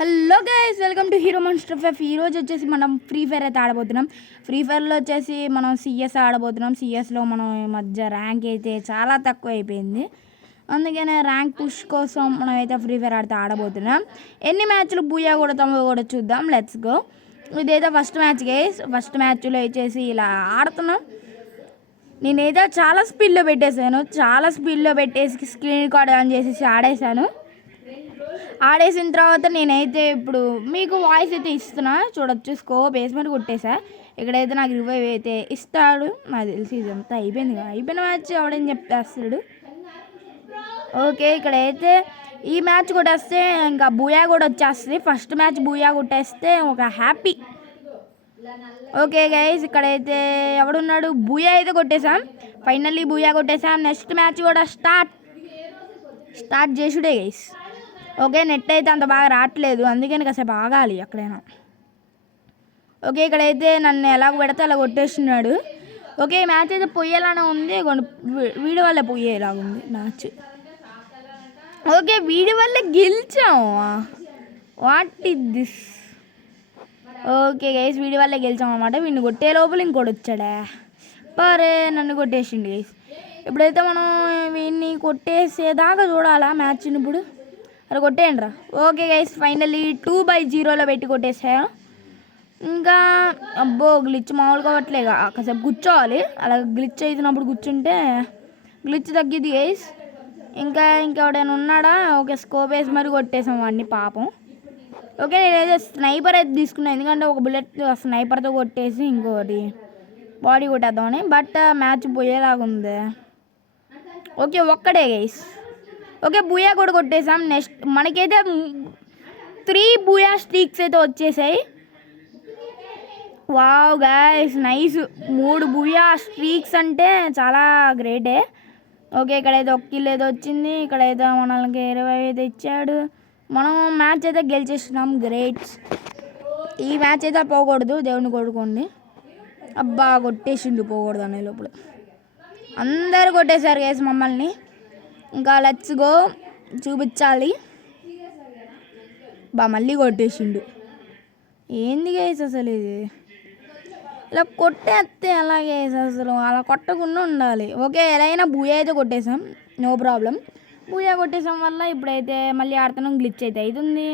Hello guys, welcome to hero monster F. ఈరోజు వచ్చేసి మనం ఫ్రీ ఫైర్ అయితే ఆడబోతున్నాం. ఫ్రీ ఫైర్లో వచ్చేసి మనం సిఎస్ ఆడబోతున్నాం. సిఎస్లో మనం ఈ మధ్య ర్యాంక్ అయితే చాలా తక్కువ అయిపోయింది. అందుకనే ర్యాంక్ పుష్ కోసం మనం అయితే ఫ్రీ ఫైర్ ఆడబోతున్నాం. ఎన్ని మ్యాచ్లు బూయా కొడతామో కూడా చూద్దాం. Let's go. ఇదైతే ఫస్ట్ మ్యాచ్ గైస్. ఫస్ట్ మ్యాచ్లో వచ్చేసి ఇలా ఆడుతున్నాం. నేనైతే చాలా స్పీడ్లో పెట్టేసి స్క్రీన్ రికార్డ్ ఆన్ చేసేసి ఆడేసిన తర్వాత నేనైతే ఇప్పుడు మీకు వాయిస్ అయితే ఇస్తున్నా, చూడొచ్చు. స్కోప్ బేస్మెంట్ కొట్టేసా. ఇక్కడైతే నాకు రివైవ్ అయితే ఇస్తాడు. నాకు తెలిసి ఇదంతా అయిపోయిన మ్యాచ్ ఎవడని చెప్పేస్తాడు. ఓకే, ఇక్కడైతే ఈ మ్యాచ్ కొట్టేస్తే ఇంకా బూయా కూడా వచ్చేస్తుంది. ఫస్ట్ మ్యాచ్ బూయా కొట్టేస్తే ఒక హ్యాపీ. ఓకే గైస్, ఇక్కడైతే ఎవడున్నాడు? బూయా అయితే కొట్టేసాం. ఫైనల్లీ బూయా కొట్టేసాం. నెక్స్ట్ మ్యాచ్ కూడా స్టార్ట్ చేసుడే గైస్. ఓకే, నెట్ అయితే అంత బాగా రావట్లేదు, అందుకని కాసేపు ఆగాలి ఎక్కడైనా. ఓకే, ఇక్కడైతే నన్ను ఎలా పెడితే అలా కొట్టేస్తున్నాడు. ఓకే, ఈ మ్యాచ్ అయితే పోయేలానే ఉంది. వీడి వల్లే పోయేలాగా ఉంది మ్యాచ్. ఓకే, వీడి వల్లే గెలిచాము. What is this? Okay guys, వీడి వల్లే గెలిచాం అనమాట. వీడిని కొట్టే లోపల ఇంకోటి వచ్చాడా? పరే, నన్ను కొట్టేసిండు గైస్. ఇప్పుడైతే మనం వీడిని కొట్టేసేదాకా చూడాలా మ్యాచ్ని. ఇప్పుడు అలా కొట్టేయండి రా. ఓకే గైస్, ఫైనల్లీ 2/0లో పెట్టి కొట్టేసాను. ఇంకా అబ్బో, గ్లిచ్ మామూలుగా అవ్వట్లేగా. కాసేపు కూర్చోవాలి. అలా గ్లిచ్ అవుతున్నప్పుడు కూర్చుంటే గ్లిచ్ తగ్గిద్ది గైస్. ఇంకెవడైనా ఉన్నాడా? ఓకే, స్కోప్ వేసి మరి కొట్టేసాం వాడిని పాపం. ఓకే, నేనైతే స్నైపర్ అయితే తీసుకున్నాను, ఎందుకంటే ఒక బుల్లెట్ స్నైపర్తో కొట్టేసి ఇంకోటి బాడీ కొట్టేద్దామని. బట్ మ్యాచ్ పోయేలాగా ఉంది. ఓకే, ఒక్కడే గైస్. ఓకే, బూయా కూడా కొట్టేసాం. నెక్స్ట్ మనకైతే 3 బూయా స్ట్రీక్స్ అయితే వచ్చేసాయి. Wow guys, nice. 3 Booyah streaks అంటే చాలా గ్రేటే. ఓకే, ఇక్కడైతే ఒక కిల్ అయితే వచ్చింది. ఇక్కడైతే మనకి 20 అయితే ఇచ్చాడు. మనం మ్యాచ్ అయితే గెలిచేస్తున్నాం. గ్రేట్. ఈ మ్యాచ్ అయితే పోకూడదు, దేవుని కొడుకోండి. అబ్బా, కొట్టేసిండు. పోకూడదు అనే లోపల అందరు కొట్టేశారు గైస్ మమ్మల్ని. ఇంకా లెట్స్ గో, చూపించాలి. మళ్ళీ కొట్టేసిండు. ఏంది గైస్ అసలు ఇది? ఇలా కొట్టేస్తే అలాగే అసలు అలా కొట్టకుండా ఉండాలి. ఓకే, ఎలా అయినా బూయా అయితే కొట్టేసాం, నో ప్రాబ్లం. బూయా కొట్టేసాం వల్ల ఇప్పుడైతే మళ్ళీ ఆడుతున్నాం. గ్లిచ్ అయితే అవుతుంది.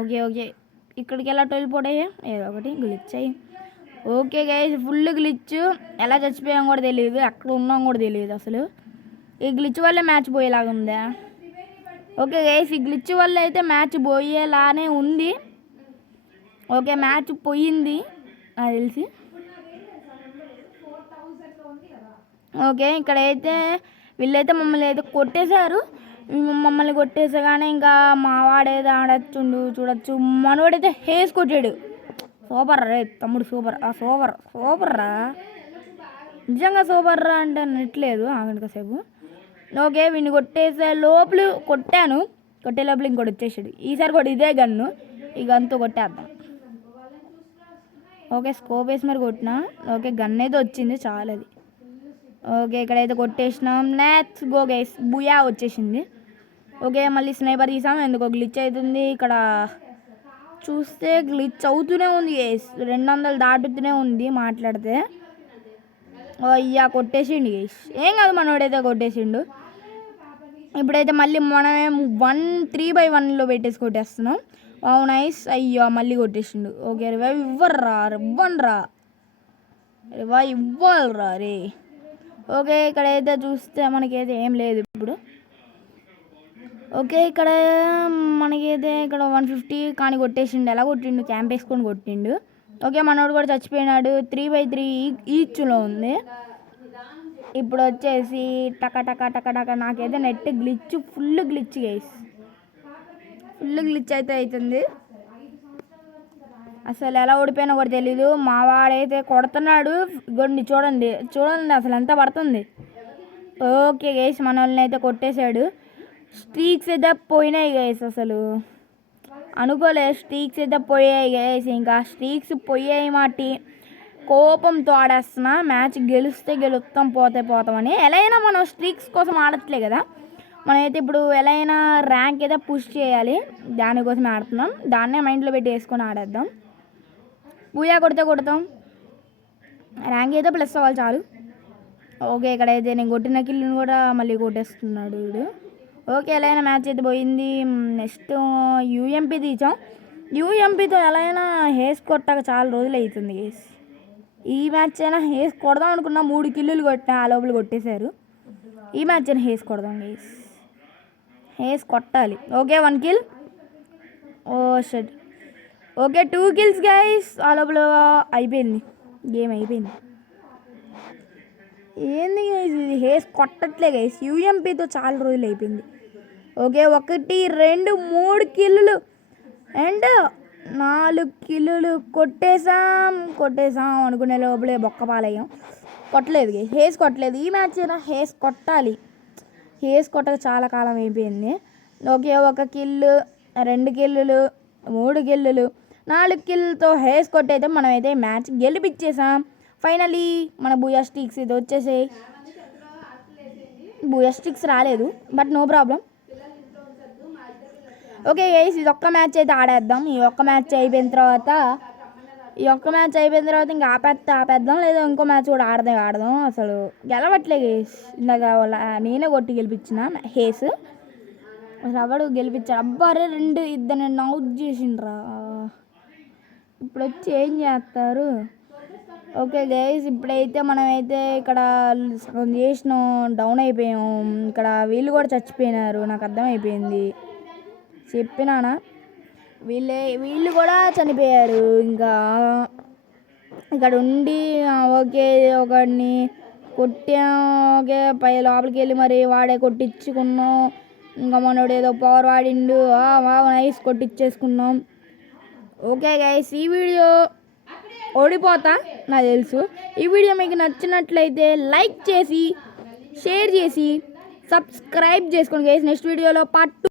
ఓకే, ఇక్కడికి ఎలా వెళ్ళిపోయాయి, ఏదో ఒకటి గ్లిచ్ అయ్యి. Okay guys, full glitch. ఎలా చచ్చిపోయాం కూడా తెలియదు, ఎక్కడ ఉన్నాం కూడా తెలియదు అసలు. ఈ గ్లిచ్ వల్లే మ్యాచ్ పోయేలాగా ఉందా? ఓకే గైస్, ఈ గ్లిచ్ వల్ల అయితే మ్యాచ్ పోయేలానే ఉంది. ఓకే, మ్యాచ్ పోయింది నాకు తెలిసి. ఓకే, ఇక్కడైతే వీళ్ళైతే మమ్మల్ని అయితే కొట్టేశారు. మమ్మల్ని కొట్టేసగానే ఇంకా మా వాడైతే ఆడచ్చుండు, చూడొచ్చు. మనవాడైతే హేస్ కొట్టాడు. సూపర్ రే తమ్ముడు, సూపర్. సూపర్ రా, నిజంగా సూపర్ రా. అంటే నెట్లేదు, ఆగండి కాసేపు. ఓకే, వీడిని కొట్టేసే లోపల కొట్టాను. కొట్టే లోపల ఇంకోటి వచ్చేసాడు. ఈసారి కూడా ఇదే గన్ను, ఈ గన్తో కొట్టేద్దాం. ఓకే, స్కోప్ వేసి మరి కొట్టినా. ఓకే, గన్ అయితే వచ్చింది, చాలా అది. ఓకే, ఇక్కడైతే కొట్టేసినాం. లెట్స్ గో గైస్, బుయా వచ్చేసింది. ఓకే, మళ్ళీ స్నైపర్ తీసాం. ఎందుకో గ్లిచ్ అవుతుంది. ఇక్కడ చూస్తే గ్లిచ్ అవుతూనే ఉంది గైస్. 200 దాటుతూనే ఉంది మాట్లాడితే. అయ్యా, కొట్టేసిండు గైస్. ఏం కాదు, మనోడైతే కొట్టేసిండు. ఇప్పుడైతే మళ్ళీ మనమే 3/1లో పెట్టేసి కొట్టేస్తున్నాం. నైస్. అయ్యో, మళ్ళీ కొట్టేసిండు. ఓకే, రివైవ్ ఇవ్వరా రే. ఓకే, ఇక్కడైతే చూస్తే మనకైతే ఏం లేదు ఇప్పుడు. ఓకే, ఇక్కడ మనకైతే ఇక్కడ 150 కానీ కొట్టేసిండు. ఎలా కొట్టిండు? క్యాంప్ వేసుకొని కొట్టిండు. ఓకే, మనోడు కూడా చచ్చిపోయినాడు. 3/3 ఈచ్లో ఉంది. ఇప్పుడు వచ్చేసి టక నాకైతే net glitch, full glitch guys. Full glitch అయితే అవుతుంది. అసలు ఎలా ఓడిపోయినా కూడా తెలీదు. మా వాడైతే కొడుతున్నాడు. చూడండి అసలు ఎంత పడుతుంది. ఓకే గైస్, మన వాళ్ళని అయితే కొట్టేశాడు. స్ట్రీక్స్ అయితే పోయినాయి గైస్. అసలు అనుకోలేదు, స్ట్రీక్స్ అయితే పోయాయి గైస్. ఇంకా స్ట్రీక్స్ పోయాయి మాటి కోపంతో ఆడేస్తున్నా. మ్యాచ్ గెలిస్తే గెలుస్తాం, పోతామని. ఎలా అయినా మనం స్ట్రీక్స్ కోసం ఆడట్లే కదా. మనమైతే ఇప్పుడు ఎలా అయినా ర్యాంక్ అయితే పుష్ చేయాలి, దానికోసం ఆడుతున్నాం. దాన్నే మైండ్లో పెట్టి వేసుకొని ఆడేద్దాం. పూజా కొడతాం, ర్యాంక్ అయితే ప్లస్ అవ్వాలి చాలు. ఓకే, ఇక్కడైతే నేను కొట్టిన కిల్లుని కూడా మళ్ళీ కొట్టేస్తున్నాడు వీడు. ఓకే, ఎలా అయినా మ్యాచ్ అయితే పోయింది. నెక్స్ట్ యూఎంపీ తీసాం. యూఎంపీతో ఎలా అయినా హేస్ కొట్టాక చాలా రోజులు అవుతుంది గేస్. ఈ మ్యాచ్ అయినా హేస్ కొడదాం అనుకున్నా, 3 కిల్లులు కొట్టినా, ఆ లోపల కొట్టేశారు. ఈ మ్యాచ్ అయినా హేస్ కొడదాం గేస్, హేస్ కొట్టాలి. Okay 1 kill. Oh shit. Okay 2 kills guys. ఆ లోపల అయిపోయింది, గేమ్ అయిపోయింది. ఏంది గైస్ ఇది, హేస్ కొట్టట్లే గైస్. యూఎంపీతో చాలా రోజులు అయిపోయింది. ఓకే 1 2 3 కిల్లులు అండ్ 4 కిల్లులు కొట్టేసాం అనుకునే లోపలే బొక్కపాలయ్యాం. కొట్టలేదు గైస్, హేస్ కొట్టలేదు. ఈ మ్యాచ్ అయినా హేస్ కొట్టాలి, హేస్ కొట్టక చాలా కాలం అయిపోయింది. ఓకే 1 కిల్లు, 2 కిల్లులు, 3 కిల్లులు, 4 కిల్లులతో హేస్ కొట్టయితే మనమైతే మ్యాచ్ గెలిపించేసాం. ఫైనలీ మన బూయా స్టిక్స్ ఇది వచ్చేసాయి. బూయా స్టిక్స్ రాలేదు, but no problem. Okay guys, ఇది ఒక్క మ్యాచ్ అయితే ఆడేద్దాం. ఈ ఒక్క మ్యాచ్ అయిపోయిన తర్వాత ఇంకా ఆపేద్దాం, లేదా ఇంకో మ్యాచ్ కూడా ఆడదాం. అసలు గెలవట్లే గైస్. ఇందాక నేనే కొట్టి గెలిపించిన హేస్, ఎవడు గెలిపించాడు. అబ్బారే 2 ఇద్దరు అవుట్ చేసిండ్రా. ఇప్పుడు వచ్చి ఏం చేస్తారు. ఓకే గైస్, ఇప్పుడైతే మనమైతే ఇక్కడ సగం చేసినాం, డౌన్ అయిపోయాం. ఇక్కడ వీళ్ళు కూడా చచ్చిపోయినారు, నాకు అర్థమైపోయింది. చెప్పినానా, వీళ్ళు కూడా చనిపోయారు. ఇంకా ఇక్కడ ఉండి ఓకే ఒకడిని కొట్టాం. ఓకే లోపలికి వెళ్ళి మరి వాడే కొట్టించుకున్నాం. ఇంకా మనోడు ఏదో పవర్ వాడిండు, నైస్ కొట్టించేసుకున్నాం. ఓకే గైస్, ఈ వీడియో ఓడిపోతా నాకు తెలుసు. ఈ వీడియో మీకు నచ్చినట్లయితే లైక్ చేసి, షేర్ చేసి, సబ్స్క్రైబ్ చేసుకోండి గైస్. నెక్స్ట్ వీడియోలో పార్ట్ 2